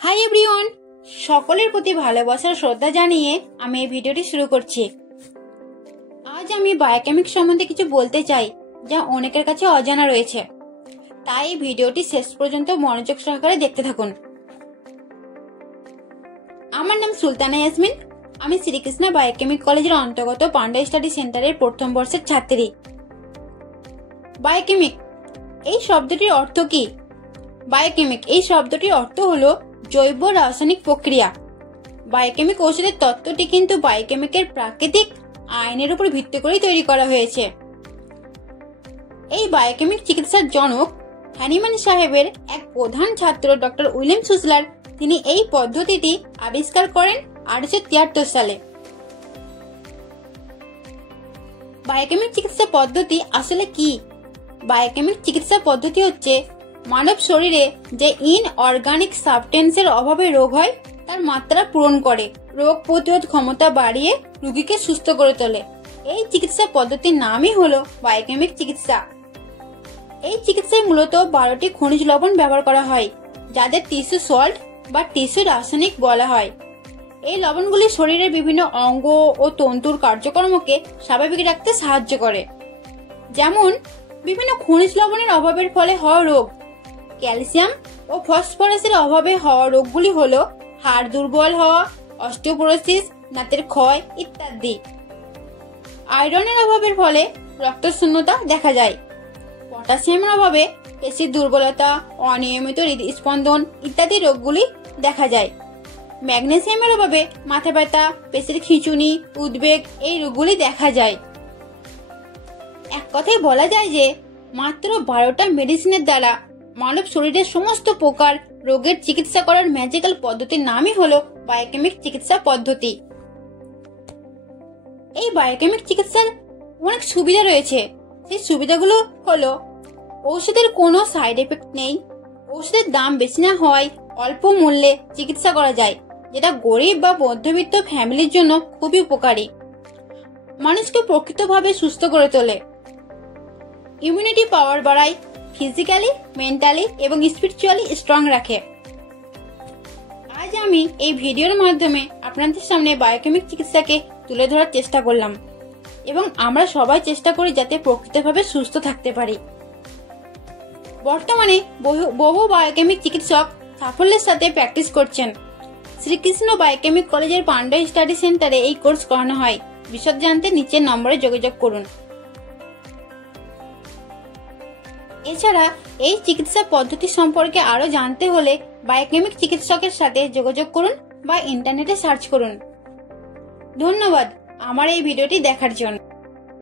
Hi everyone, সকলের প্রতি ভালোবাসার শ্রদ্ধা জানিয়ে আমি এই ভিডিওটি শুরু করছি। আজ আমি বায়োকেমিক সম্বন্ধে কিছু বলতে চাই যা অনেকের কাছে অজানা রয়েছে, তাই এই ভিডিওটি শেষ পর্যন্ত মনোযোগ সহকারে দেখতে থাকুন। আমার নাম সুলতানা ইয়াসমিন, আমি শ্রীকৃষ্ণা বায়োকেমিক কলেজের অন্তর্গত পান্ডা স্টাডি সেন্টারের প্রথম বর্ষের ছাত্রী। বায়োকেমিক এই শব্দটির অর্থ কি? বায়োকেমিক এই শব্দটির অর্থ হলো জৈব রাসায়নিক প্রক্রিয়া। বায়োকেমিক ঔষধের তত্ত্বটি কিন্তু বায়োকেমিকের প্রাকৃতিক আইনের উপর ভিত্তি করেই তৈরি করা হয়েছে। এই বায়োকেমিক চিকিৎসার জনক হ্যানিম্যান সাহেবের এক প্রধান ছাত্র ডক্টর উইলিয়াম সুসলার, তিনি এই পদ্ধতিটি আবিষ্কার করেন 1873 সালে। বায়োকেমিক চিকিৎসা পদ্ধতি আসলে কি? বায়োকেমিক চিকিৎসা পদ্ধতি হচ্ছে মানব শরীরে যে ইনঅর্গানিক সাবস্টেন্সের অভাবে রোগ হয় তার মাত্রা পূরণ করে, রোগ প্রতিরোধ ক্ষমতা বাড়িয়ে রোগীকে সুস্থ করে তোলে। এই চিকিৎসা পদ্ধতির নামই হলো বায়োকেমিক চিকিৎসা। এই চিকিৎসায় মূলত 12টি খনিজ লবণ ব্যবহার করা হয়, যাদের টিস্যু সল্ট বা টিস্যু রাসায়নিক বলা হয়। এই লবণগুলি শরীরের বিভিন্ন অঙ্গ ও তন্তুর কার্যক্রমকে স্বাভাবিক রাখতে সাহায্য করে। যেমন বিভিন্ন খনিজ লবণের অভাবের ফলে হওয়া রোগ, ক্যালসিয়াম ও ফসফরাসের অভাবে হওয়া রোগগুলি হলো হাড় দুর্বল হওয়া, অস্টিওপোরোসিস, দাঁতের ক্ষয় ইত্যাদি। আয়রনের অভাবের ফলে রক্তশূন্যতা দেখা যায়। পটাশিয়ামের অভাবে পেশির দুর্বলতা, অনিয়মিত হৃদস্পন্দন ইত্যাদি রোগগুলি দেখা যায়। ম্যাগনেসিয়ামের অভাবে মাথা ব্যথা, পেশির খিঁচুনি, উদ্বেগ এই রোগগুলি দেখা যায়। এক কথায় বলা যায় যে মাত্র 12টা মেডিসিনের দ্বারা মানব শরীরের সমস্ত প্রকার রোগের চিকিৎসা করার ম্যাজিক্যাল পদ্ধতির নামই হলো বায়োকেমিক চিকিৎসা পদ্ধতি। এই বায়োকেমিক চিকিৎসার অনেক সুবিধা রয়েছে। সেই সুবিধাগুলো হলো ঔষধের কোনো সাইড এফেক্ট নেই, ঔষধের দাম বেশি না হওয়ায় অল্প মূল্যে চিকিৎসা করা যায়, যেটা গরিব বা মধ্যবিত্ত ফ্যামিলির জন্য খুবই উপকারী। মানুষকে প্রকৃতভাবে সুস্থ করে তোলে, ইমিউনিটি পাওয়ার বাড়ায়, ফিজিক্যালি, মেন্টালি এবং স্পিরিচুয়ালি স্ট্রং রাখে। আজ আমি এই ভিডিওর মাধ্যমে আপনাদের সামনে বায়োকেমিক চিকিৎসাকে তুলে ধরার চেষ্টা করলাম এবং আমরা সবাই চেষ্টা করি যাতে প্রকৃতভাবে সুস্থ থাকতে পারি। বর্তমানে বহু বায়োকেমিক চিকিৎসক সাফল্যের সাথে প্র্যাকটিস করছেন। শ্রীকৃষ্ণ বায়োকেমিক কলেজের পান্ডা স্টাডি সেন্টারে এই কোর্স করানো হয়। বিশদ জানতে নিচের নম্বরে যোগাযোগ করুন। এছাড়া এই চিকিৎসা পদ্ধতি সম্পর্কে আরো জানতে হলে বায়োকেমিক চিকিৎসকের সাথে যোগাযোগ করুন বা ইন্টারনেটে সার্চ করুন। ধন্যবাদ আমার এই ভিডিওটি দেখার জন্য।